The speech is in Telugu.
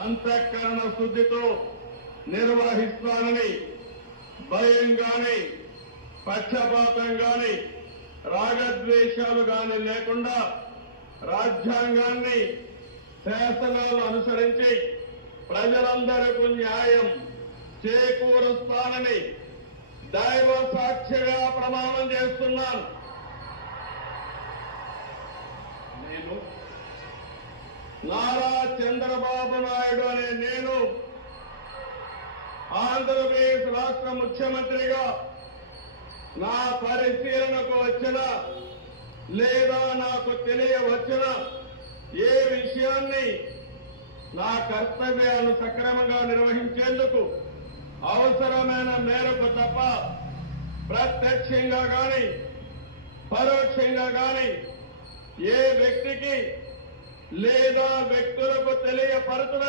అంతఃకరణ శుద్ధితో నిర్వహిస్తానని భయం గాని పక్షపాతం గాని రాగద్వేషాలు గాని లేకుండా రాజ్యాంగాన్ని శాసనాలు అనుసరించి ప్రజలందరికీ న్యాయం చేకూరుస్తానని దైవ సాక్షిగా ప్రమాణం చేస్తున్నాను. నేను నారా చంద్రబాబు నాయుడు అనే నేను ఆంధ్రప్రదేశ్ రాష్ట్ర ముఖ్యమంత్రిగా నా పరిశీలనకు వచ్చిన లేదా నాకు తెలియవచ్చిన ఏ విషయాన్ని నా కర్తవ్యాలను సక్రమంగా నిర్వహించేందుకు అవసరమైన మేరకు తప్ప ప్రత్యక్షంగా గాని పరోక్షంగా గాని ఏ వ్యక్తికి లేదా వ్యక్తులకు తెలియపరచడం